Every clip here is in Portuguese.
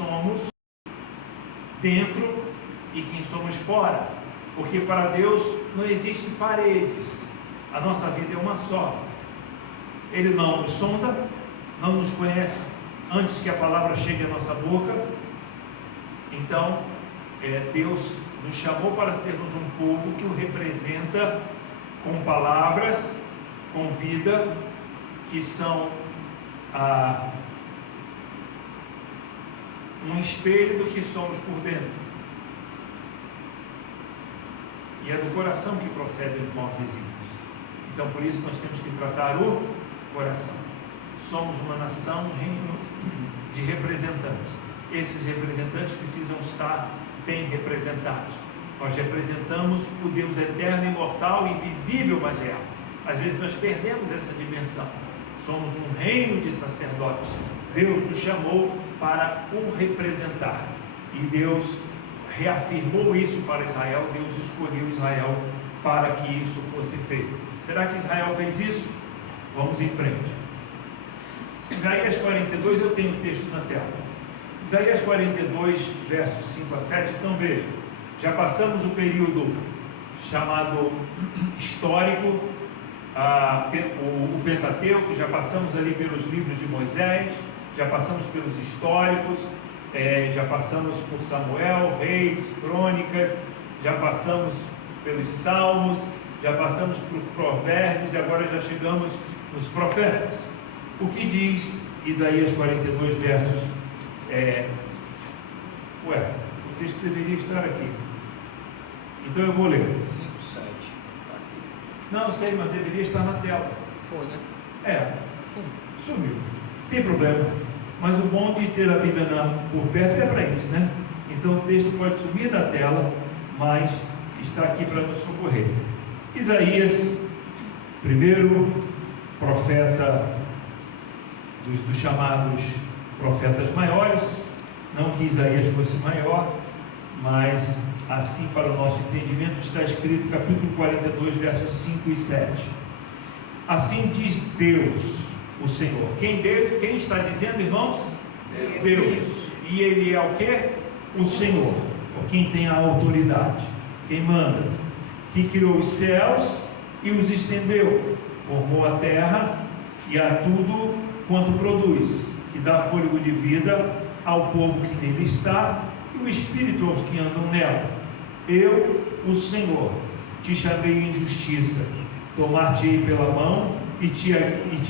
somos dentro e quem somos fora, porque para Deus não existem paredes, a nossa vida é uma só. Ele não nos sonda, não nos conhece antes que a palavra chegue à nossa boca. Então Deus nos chamou para sermos um povo que o representa com palavras, com vida, que são um espelho do que somos por dentro. E é do coração que procedem os maus desígnios. Então por isso nós temos que tratar o coração. Somos uma nação, um reino de representantes. Esses representantes precisam estar bem representados. Nós representamos o Deus eterno, imortal, invisível, mas real. Às vezes nós perdemos essa dimensão. Somos um reino de sacerdotes. Deus nos chamou para o representar. E Deus reafirmou isso para Israel. Deus escolheu Israel para que isso fosse feito. Será que Israel fez isso? Vamos em frente. Isaías 42, eu tenho o texto na tela. Isaías 42, versos 5 a 7. Então veja, já passamos o período chamado histórico, o Pentateuco, já passamos ali pelos livros de Moisés, já passamos pelos históricos, já passamos por Samuel, Reis, Crônicas, já passamos pelos Salmos, já passamos por Provérbios e agora já chegamos nos Profetas. O que diz Isaías 42, versos... o texto deveria estar aqui. Então eu vou ler. 5, 7. Não sei, mas deveria estar na tela. Foi, né? Sumiu. Tem problema. Mas o bom de ter a Bíblia por perto é para isso, né? Então o texto pode sumir da tela, mas está aqui para nos socorrer. Isaías, primeiro profeta dos chamados profetas maiores. Não que Isaías fosse maior, mas assim, para o nosso entendimento, está escrito capítulo 42, versos 5 e 7. Assim diz Deus, o Senhor. Quem está dizendo, irmãos? Deus. E Ele é o quê? O Senhor. Quem tem a autoridade, quem manda, que criou os céus e os estendeu, formou a terra e a tudo quanto produz, que dá fôlego de vida ao povo que nele está e o espírito aos que andam nela. Eu, o Senhor, te chamei em justiça, tomar-te-ei pela mão e te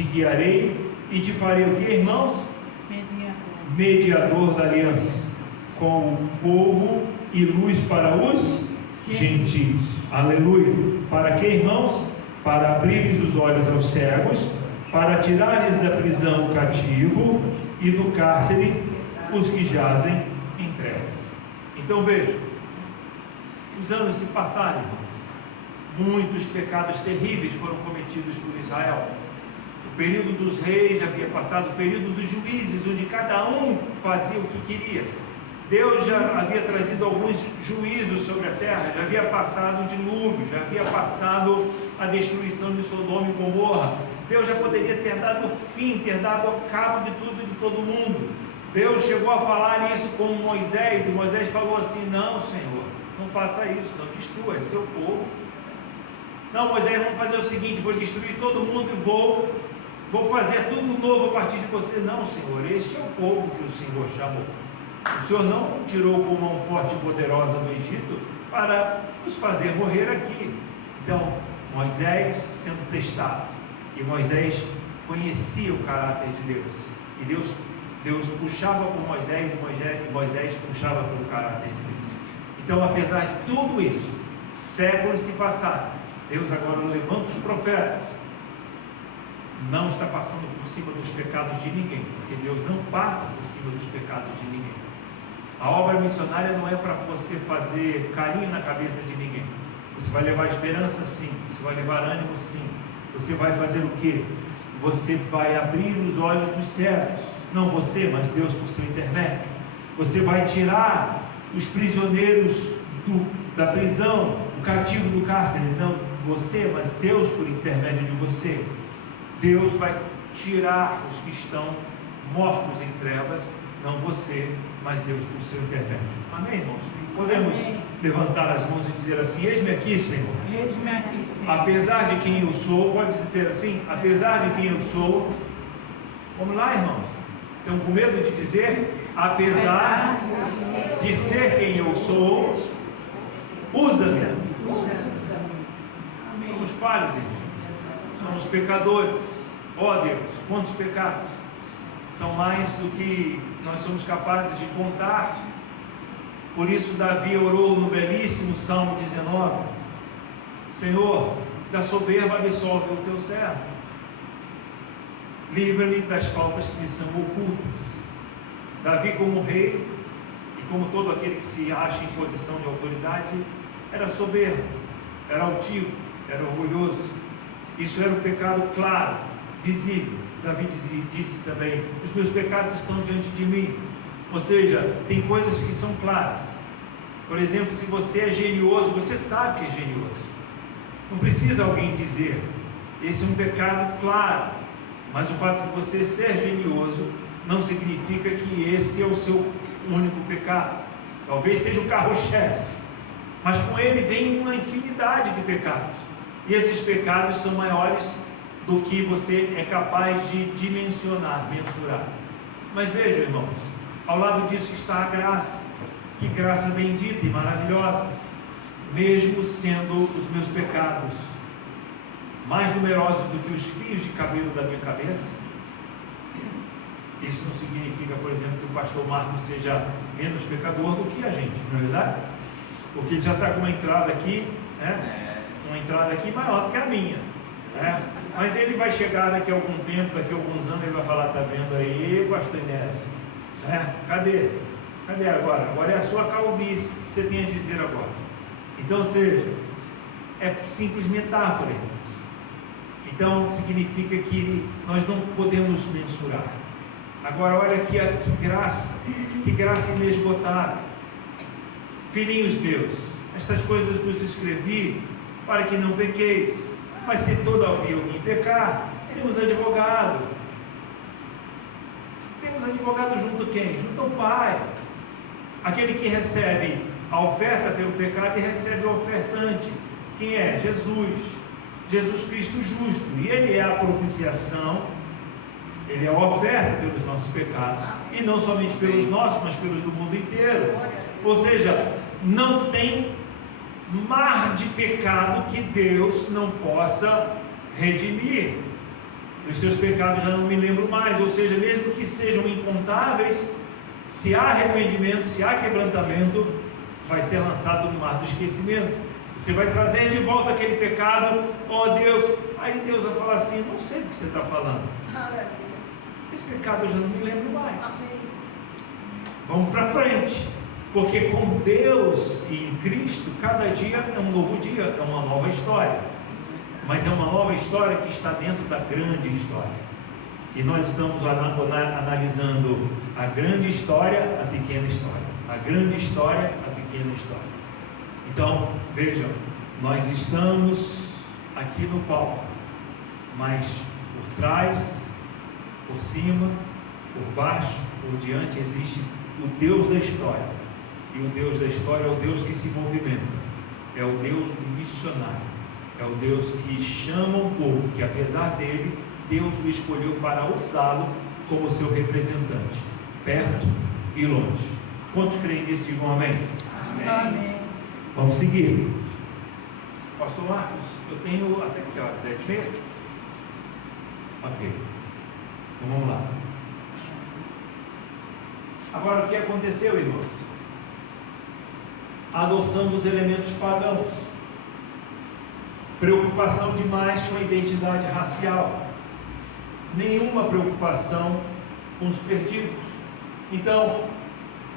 guiarei e te farei o que, irmãos? Mediador da aliança com o povo e luz para os gentios. Aleluia. Para que, irmãos? Para abrires os olhos aos cegos, para tirares da prisão o cativo e do cárcere os que jazem em trevas. Então veja, os anos se passaram, muitos pecados terríveis foram cometidos por Israel. O período dos reis já havia passado, o período dos juízes, onde cada um fazia o que queria. Deus já havia trazido alguns juízos sobre a terra, já havia passado o dilúvio, já havia passado a destruição de Sodoma e Gomorra. Deus já poderia ter dado fim, ter dado cabo de tudo e de todo mundo. Deus chegou a falar isso com Moisés, e Moisés falou assim: não, Senhor, não faça isso, não destrua, é seu povo. Não, Moisés, vamos fazer o seguinte, vou destruir todo mundo e vou fazer tudo novo a partir de você. Não, Senhor, este é o povo que o Senhor chamou. O Senhor não tirou com mão forte e poderosa do Egito para nos fazer morrer aqui. Então, Moisés sendo testado, e Moisés conhecia o caráter de Deus, e Deus puxava por Moisés, e Moisés puxava pelo caráter de Deus. Então, apesar de tudo isso, séculos se passaram, Deus agora levanta os profetas. Não está passando por cima dos pecados de ninguém, porque Deus não passa por cima dos pecados de ninguém. A obra missionária não é para você fazer carinho na cabeça de ninguém. Você vai levar esperança, sim. Você vai levar ânimo, sim. Você vai fazer o quê? Você vai abrir os olhos dos cegos. Não você, mas Deus por seu intermédio. Você vai tirar os prisioneiros da prisão, o cativo do cárcere. Não você, mas Deus por intermédio de você. Deus vai tirar os que estão mortos em trevas não você, mas Deus por seu intermédio. Amém, irmãos? Podemos levantar as mãos e dizer assim: eis-me aqui, Senhor. Eis-me aqui, Senhor. Apesar de quem eu sou, pode dizer assim: apesar de quem eu sou. Vamos lá, irmãos. Estão com medo de dizer? Apesar de ser quem eu sou, usa-me. Somos falhos, irmãos. Somos pecadores. Ó Deus, quantos pecados são mais do que nós somos capazes de contar. Por isso Davi orou no belíssimo Salmo 19: Senhor, da soberba absolve o teu servo, livra-me das faltas que me são ocultas. Davi, como rei e como todo aquele que se acha em posição de autoridade, era soberbo, era altivo, era orgulhoso. Isso era um pecado claro, visível. Davi disse também: os meus pecados estão diante de mim. Ou seja, tem coisas que são claras. Por exemplo, se você é genioso, você sabe que é genioso, não precisa alguém dizer. Esse é um pecado claro. Mas o fato de você ser genioso não significa que esse é o seu único pecado. Talvez seja o carro-chefe, mas com ele vem uma infinidade de pecados, e esses pecados são maiores do que você é capaz de dimensionar, mensurar. Mas veja, irmãos, ao lado disso está a graça. Que graça bendita e maravilhosa. Mesmo sendo os meus pecados mais numerosos do que os fios de cabelo da minha cabeça, isso não significa, por exemplo, que o pastor Marcos seja menos pecador do que a gente, não é verdade? Porque ele já está com uma entrada aqui, né? Uma entrada aqui maior do que a minha, né? Mas ele vai chegar daqui a algum tempo, daqui a alguns anos, ele vai falar: está vendo aí, pastor Inés, né? Cadê agora? Agora é a sua calvície que você tem a dizer agora. Então, ou seja, é simples metáfora, irmãos. Então significa que nós não podemos mensurar. Agora olha aqui, que graça inesgotável. Filhinhos meus, estas coisas vos escrevi para que não pequeis. Mas se todavia alguém pecar, temos advogado. Temos advogado junto a quem? Junto ao Pai. Aquele que recebe a oferta pelo pecado e recebe o ofertante. Quem é? Jesus Cristo justo. E Ele é a propiciação, Ele é a oferta pelos nossos pecados. E não somente pelos nossos, mas pelos do mundo inteiro. Ou seja, não tem mar de pecado que Deus não possa redimir. Os seus pecados já não me lembro mais. Ou seja, mesmo que sejam incontáveis, se há arrependimento, se há quebrantamento, vai ser lançado no mar do esquecimento. Você vai trazer de volta aquele pecado, ó Deus. Aí Deus vai falar assim: não sei do que você está falando, esse pecado eu já não me lembro mais. Vamos para frente, porque com Deus e em Cristo, cada dia é um novo dia, é uma nova história. Mas é uma nova história que está dentro da grande história. E nós estamos analisando a grande história, a pequena história. A grande história, a pequena história. Então, vejam, nós estamos aqui no palco, mas por trás, por cima, por baixo, por diante, existe o Deus da história. E o Deus da história é o Deus que se movimenta, é o Deus missionário, é o Deus que chama o povo, que apesar dele, Deus o escolheu para usá-lo como seu representante, perto e longe. Quantos creem nisso? Digam amém. Amém. Vamos seguir. Pastor Marcos, eu tenho até que hora? 10h30? Ok. Então vamos lá. Agora, o que aconteceu, irmãos? A adoção dos elementos pagãos. Preocupação demais com a identidade racial. Nenhuma preocupação com os perdidos. Então,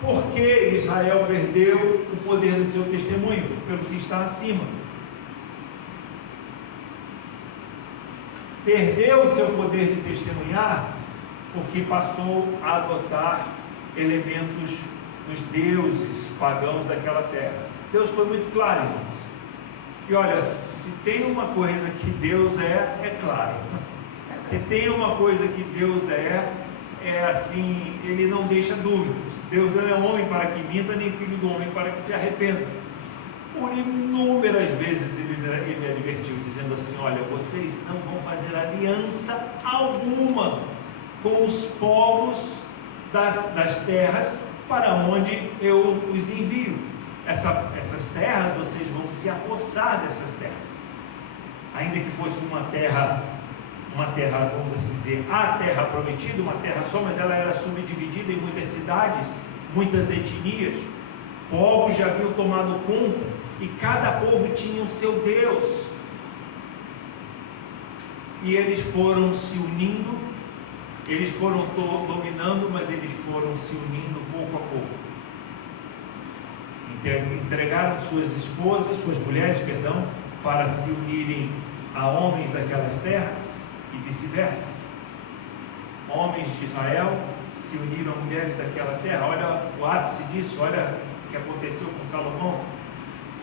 por que Israel perdeu o poder do seu testemunho? Pelo que está acima. Perdeu o seu poder de testemunhar porque passou a adotar elementos dos deuses pagãos daquela terra. Deus foi muito claro, irmãos. E olha, se tem uma coisa que Deus é claro. Se tem uma coisa que Deus é é assim, ele não deixa dúvidas. Deus não é homem para que minta, nem filho do homem para que se arrependa. Por inúmeras vezes ele advertiu, dizendo assim: olha, vocês não vão fazer aliança alguma com os povos das terras para onde eu os envio. Essas terras, vocês vão se apossar dessas terras, ainda que fosse uma terra, vamos assim dizer, a terra prometida, uma terra só, mas ela era subdividida em muitas cidades, muitas etnias. Povos já haviam tomado conta, e cada povo tinha o seu Deus, e eles foram se unindo, eles foram dominando, mas eles foram se unindo pouco a pouco. Entregaram suas esposas, suas mulheres, perdão, para se unirem a homens daquelas terras e vice-versa. Homens de Israel se uniram a mulheres daquela terra. Olha o ápice disso, olha o que aconteceu com Salomão.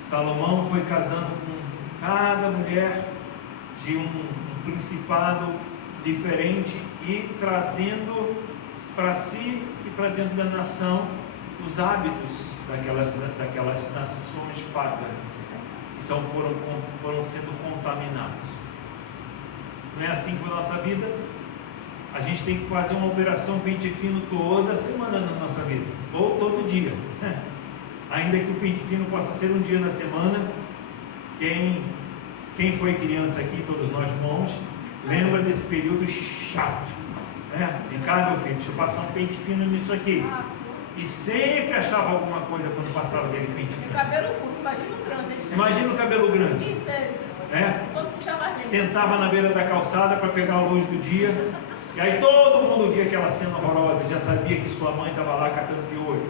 Salomão foi casando com cada mulher de um principado diferente e trazendo para si e para dentro da nação os hábitos daquelas nações pagãs. Então foram sendo contaminados. Não é assim com a nossa vida? A gente tem que fazer uma operação pente fino toda semana na nossa vida, ou todo dia, ainda que o pente fino possa ser um dia na semana. Quem foi criança aqui, todos nós fomos, lembra desse período chato, né? Vem cá, meu filho, deixa eu passar um pente fino nisso aqui. E sempre achava alguma coisa quando passava aquele pente fino. Cabelo curto, imagina o grande. Imagina o cabelo grande. Sentava na beira da calçada para pegar a luz do dia, e aí todo mundo via aquela cena horrorosa, já sabia que sua mãe estava lá catando piolho.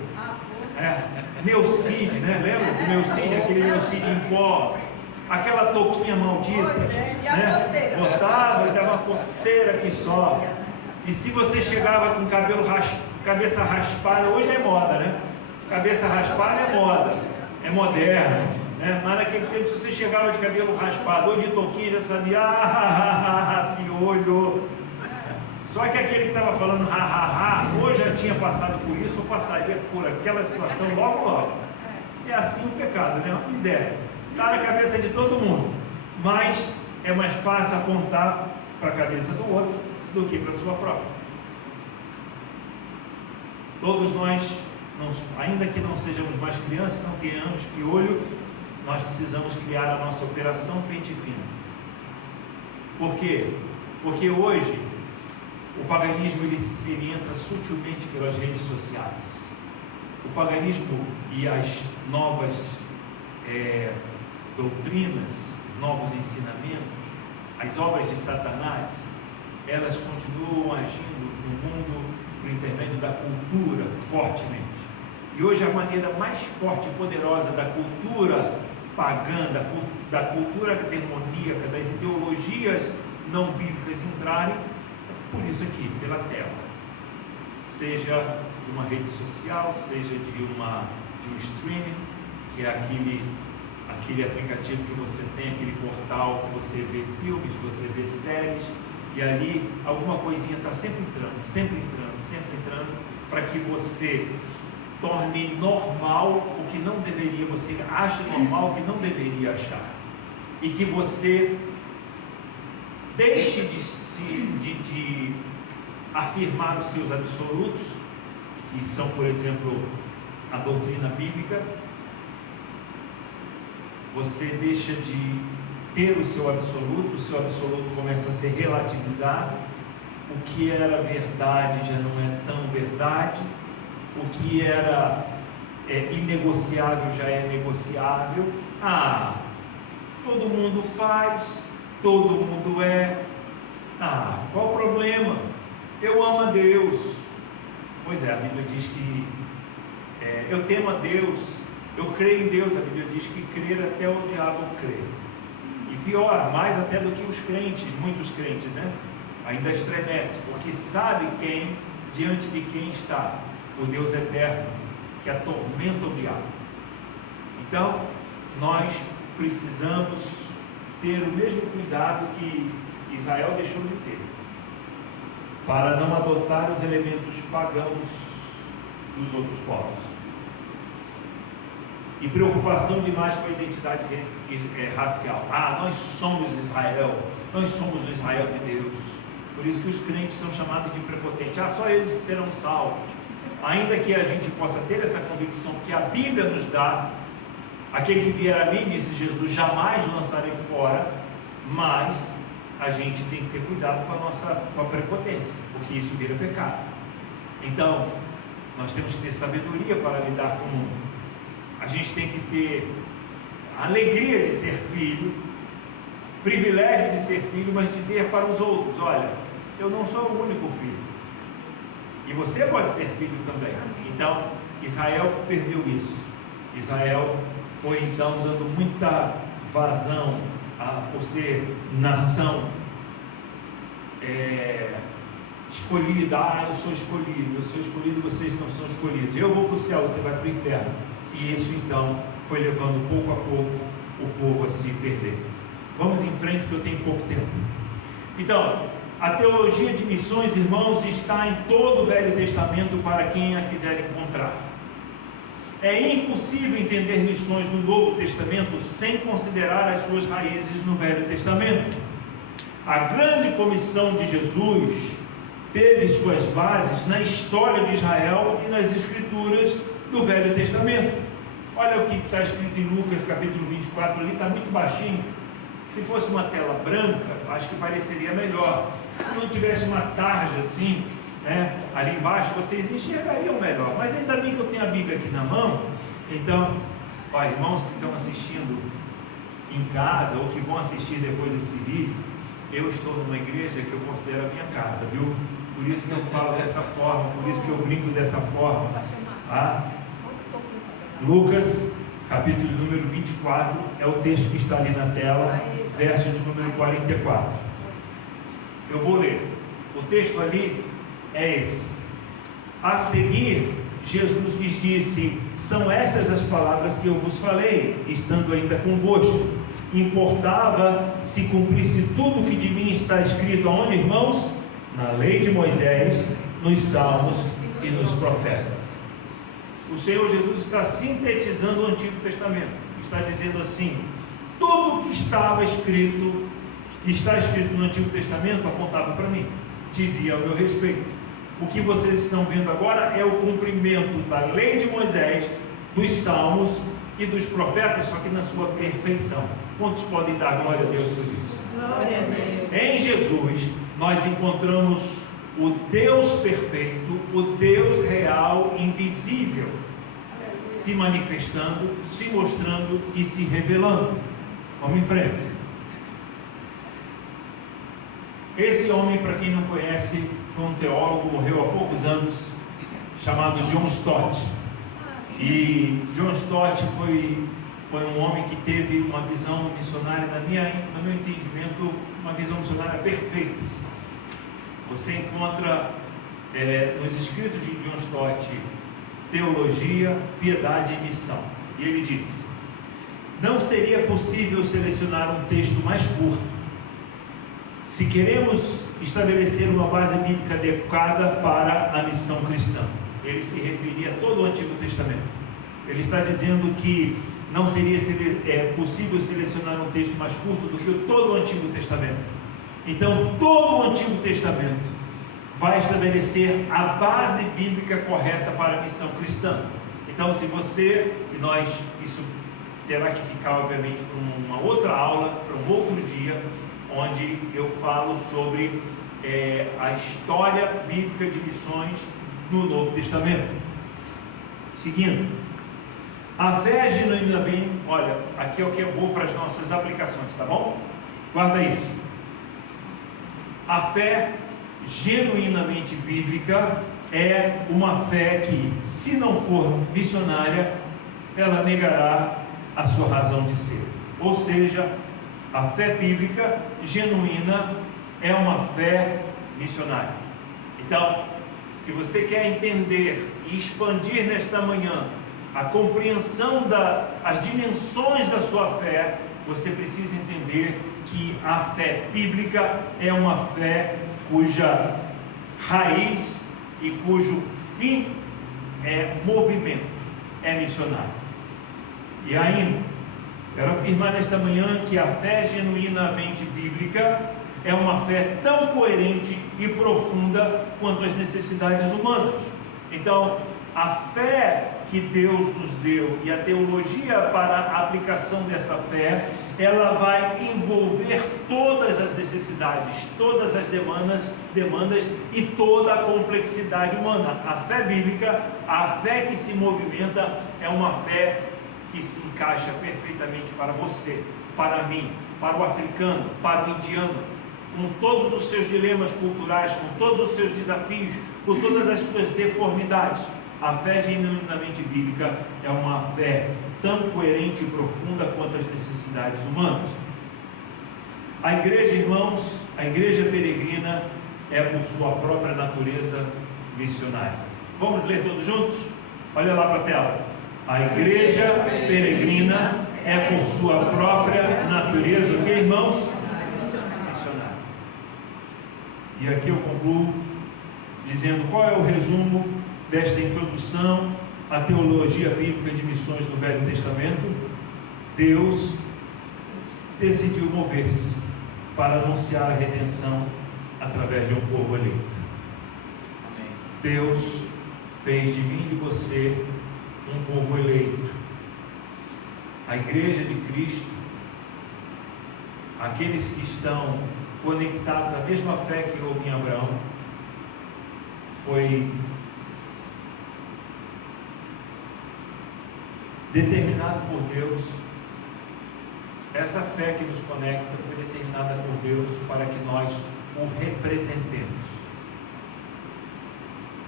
Neucid, né? Lembra do Neucid, aquele Neucid em pó, aquela touquinha maldita, né? Botava e dava uma coceira aqui só. E se você chegava com cabeça raspada, hoje é moda, né? Cabeça raspada é moda, é moderno, né? Mas naquele tempo, se você chegava de cabelo raspado ou de touquinha, já sabia, piolho. Só que aquele que estava falando hoje já tinha passado por isso, ou passaria por aquela situação logo. É assim o pecado, né? Uma miséria. Está na cabeça de todo mundo, mas é mais fácil apontar para a cabeça do outro do que para a sua própria. Todos nós, ainda que não sejamos mais crianças, não tenhamos piolho, nós precisamos criar a nossa operação pente fino. Por quê? Porque hoje o paganismo ele entra sutilmente pelas redes sociais. O paganismo e as novas doutrinas, os novos ensinamentos, as obras de Satanás, elas continuam agindo no mundo por intermédio da cultura fortemente. E hoje a maneira mais forte e poderosa da cultura pagã, da cultura demoníaca, das ideologias não bíblicas entrarem, por isso aqui, pela tela, seja de uma rede social, seja de um streaming, que é aquele aplicativo que você tem, aquele portal que você vê filmes, você vê séries, e ali alguma coisinha está sempre entrando, para que você torne normal o que não deveria, você ache normal o que não deveria achar, e que você deixe de afirmar os seus absolutos, que são, por exemplo, a doutrina bíblica. Você deixa de ter o seu absoluto começa a ser relativizado, o que era verdade já não é tão verdade, o que era inegociável já é negociável. Todo mundo faz, todo mundo é. Qual o problema? Eu amo a Deus. Pois é, a Bíblia diz que eu temo a Deus, eu creio em Deus. A Bíblia diz que crer até o diabo crê. E pior, mais até do que os crentes, muitos crentes, né? Ainda estremece, porque sabe diante de quem está o Deus eterno, que atormenta o diabo. Então, nós precisamos ter o mesmo cuidado que Israel deixou de ter. para não adotar os elementos pagãos dos outros povos. E preocupação demais com a identidade racial. Nós somos Israel, nós somos o Israel de Deus. Por isso que os crentes são chamados de prepotentes. Só eles que serão salvos. Ainda que a gente possa ter essa convicção que a Bíblia nos dá, aquele que vier a mim, disse Jesus, jamais lançarei fora, mas a gente tem que ter cuidado com a prepotência, porque isso vira pecado. Então, nós temos que ter sabedoria para lidar com o mundo. A gente tem que ter a alegria de ser filho, privilégio de ser filho, mas dizer para os outros: olha, eu não sou o único filho, e você pode ser filho também. Então, Israel perdeu isso. Israel foi então dando muita vazão por ser nação escolhida. Eu sou escolhido, vocês não são escolhidos. Eu vou para o céu, você vai para o inferno. E isso então foi levando pouco a pouco o povo a se perder. Vamos em frente, porque eu tenho pouco tempo. Então, a teologia de missões, irmãos, está em todo o Velho Testamento para quem a quiser encontrar. É impossível entender missões no Novo Testamento sem considerar as suas raízes no Velho Testamento. A grande comissão de Jesus teve suas bases na história de Israel e nas escrituras do Velho Testamento. Olha o que está escrito em Lucas capítulo 24, ali está muito baixinho. Se fosse uma tela branca, acho que pareceria melhor. Se não tivesse uma tarja assim, ali embaixo, vocês enxergariam melhor. Mas ainda bem que eu tenho a Bíblia aqui na mão. Então, irmãos que estão assistindo em casa ou que vão assistir depois esse vídeo, eu estou numa igreja que eu considero a minha casa, viu? Por isso que eu falo dessa forma, por isso que eu brinco dessa forma. Lucas, capítulo número 24, é o texto que está ali na tela, verso de número 44. Eu vou ler. O texto ali é esse. A seguir, Jesus lhes disse: são estas as palavras que eu vos falei, estando ainda convosco. Importava se cumprisse tudo o que de mim está escrito, aonde, irmãos? Na lei de Moisés, nos salmos e nos profetas. O Senhor Jesus está sintetizando o Antigo Testamento. Está dizendo assim: tudo que está escrito no Antigo Testamento apontava para mim, dizia ao meu respeito. O que vocês estão vendo agora é o cumprimento da lei de Moisés, dos salmos e dos profetas, só que na sua perfeição. Quantos podem dar glória a Deus por isso? Glória a Deus. Em Jesus nós encontramos o Deus perfeito, o Deus real, invisível, se manifestando, se mostrando e se revelando. Vamos em frente. Esse homem, para quem não conhece, foi um teólogo, morreu há poucos anos, chamado John Stott. E John Stott foi um homem que teve uma visão missionária, no meu entendimento, uma visão missionária perfeita. Você encontra nos escritos de John Stott teologia, piedade e missão. E ele diz: não seria possível selecionar um texto mais curto. Se queremos estabelecer uma base bíblica adequada para a missão cristã. Ele se referia a todo o Antigo Testamento. Ele está dizendo que não seria possível selecionar um texto mais curto do que todo o Antigo Testamento. Então, todo o Antigo Testamento vai estabelecer a base bíblica correta para a missão cristã. Então, se você e nós, isso terá que ficar, obviamente, para uma outra aula, para um outro dia, onde eu falo sobre a história bíblica de missões no Novo Testamento. Seguindo, a fé genuinamente, olha, aqui é o que eu vou para as nossas aplicações, tá bom? Guarda isso. A fé genuinamente bíblica é uma fé que, se não for missionária, ela negará a sua razão de ser. Ou seja, a fé bíblica genuína é uma fé missionária. Então, se você quer entender e expandir nesta manhã a compreensão das dimensões da sua fé, você precisa entender que a fé bíblica é uma fé cuja raiz e cujo fim é movimento, é missionário. E ainda, quero afirmar nesta manhã que a fé genuinamente bíblica é uma fé tão coerente e profunda quanto as necessidades humanas. Então, a fé que Deus nos deu e a teologia para a aplicação dessa fé, ela vai envolver todas as necessidades, todas as demandas e toda a complexidade humana. A fé bíblica, a fé que se movimenta, é uma fé que se encaixa perfeitamente para você, para mim, para o africano, para o indiano, com todos os seus dilemas culturais, com todos os seus desafios, com todas as suas deformidades. A fé genuinamente bíblica é uma fé tão coerente e profunda quanto as necessidades humanas. A igreja, irmãos, a igreja peregrina é por sua própria natureza missionária. Vamos ler todos juntos? Olha lá para a tela. A igreja peregrina é por sua própria natureza, o que, irmãos? Missionária. E aqui eu concluo dizendo qual é o resumo desta introdução à teologia bíblica de missões no Velho Testamento. Deus decidiu mover-se para anunciar a redenção através de um povo eleito. Deus fez de mim e de você um povo eleito. A igreja de Cristo, aqueles que estão conectados à mesma fé que houve em Abraão, foi determinado por Deus. Essa fé que nos conecta foi determinada por Deus para que nós o representemos.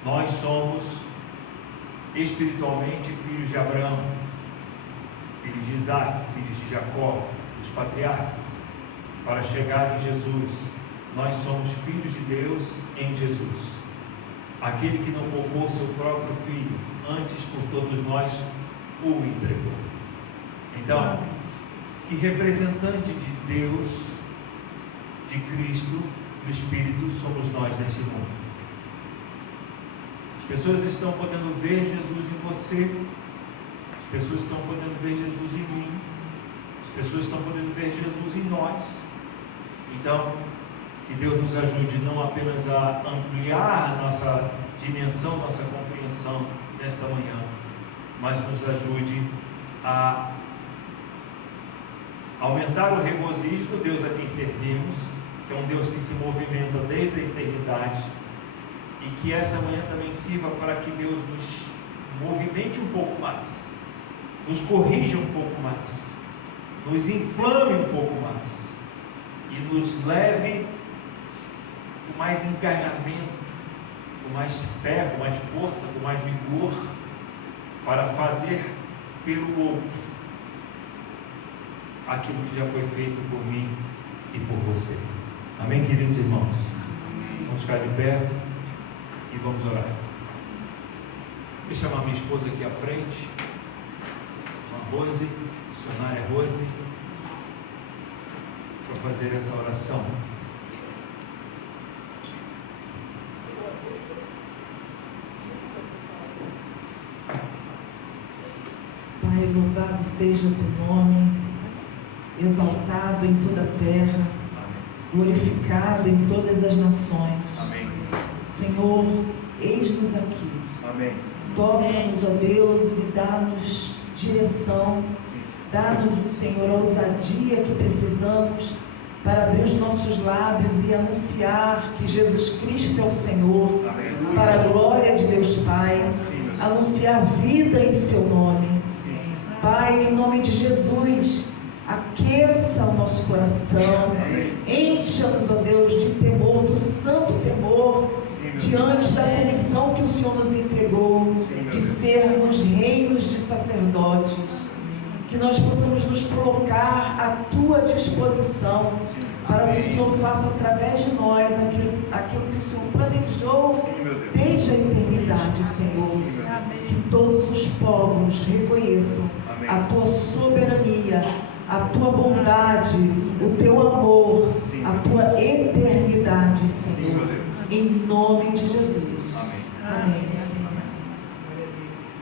Nós somos espiritualmente filhos de Abraão, filhos de Isaac, filhos de Jacó, os patriarcas. Para chegar em Jesus, nós somos filhos de Deus em Jesus. Aquele que não poupou seu próprio filho, antes por todos nós o entregou. Então, que representante de Deus, de Cristo, do Espírito, somos nós nesse mundo. As pessoas estão podendo ver Jesus em você, as pessoas estão podendo ver Jesus em mim, as pessoas estão podendo ver Jesus em nós. Então, que Deus nos ajude não apenas a ampliar a nossa dimensão, nossa compreensão nesta manhã, mas nos ajude a aumentar o regozijo do Deus a quem servimos, que é um Deus que se movimenta desde a eternidade, e que essa manhã também sirva para que Deus nos movimente um pouco mais, nos corrija um pouco mais, nos inflame um pouco mais, e nos leve com mais engajamento, com mais fé, com mais força, com mais vigor, para fazer pelo outro aquilo que já foi feito por mim e por você. Amém, queridos irmãos? Amém. Vamos ficar de pé e vamos orar. Vou chamar minha esposa aqui à frente, a Rose, missionária Rose, para fazer essa oração. Pai, louvado seja o teu nome, exaltado em toda a terra, glorificado em todas as nações. Amém. Senhor, eis-nos aqui. Amém. Toca-nos, ó Deus, e dá-nos direção. Dá-nos, Senhor, a ousadia que precisamos para abrir os nossos lábios e anunciar que Jesus Cristo é o Senhor, Amém. para a glória de Deus Pai, anunciar vida em seu nome. Pai, em nome de Jesus, aqueça o nosso coração, encha-nos, ó Deus, de temor, do santo temor, diante da comissão que o Senhor nos entregou, de sermos reinos de sacerdotes, que nós possamos nos colocar à tua disposição, para que o Senhor faça através de nós aquilo que o Senhor planejou desde a eternidade, Senhor. Que todos os povos reconheçam a tua soberania, a tua bondade, o teu amor, a tua eternidade, Senhor. em nome de Jesus. Amém. Amém.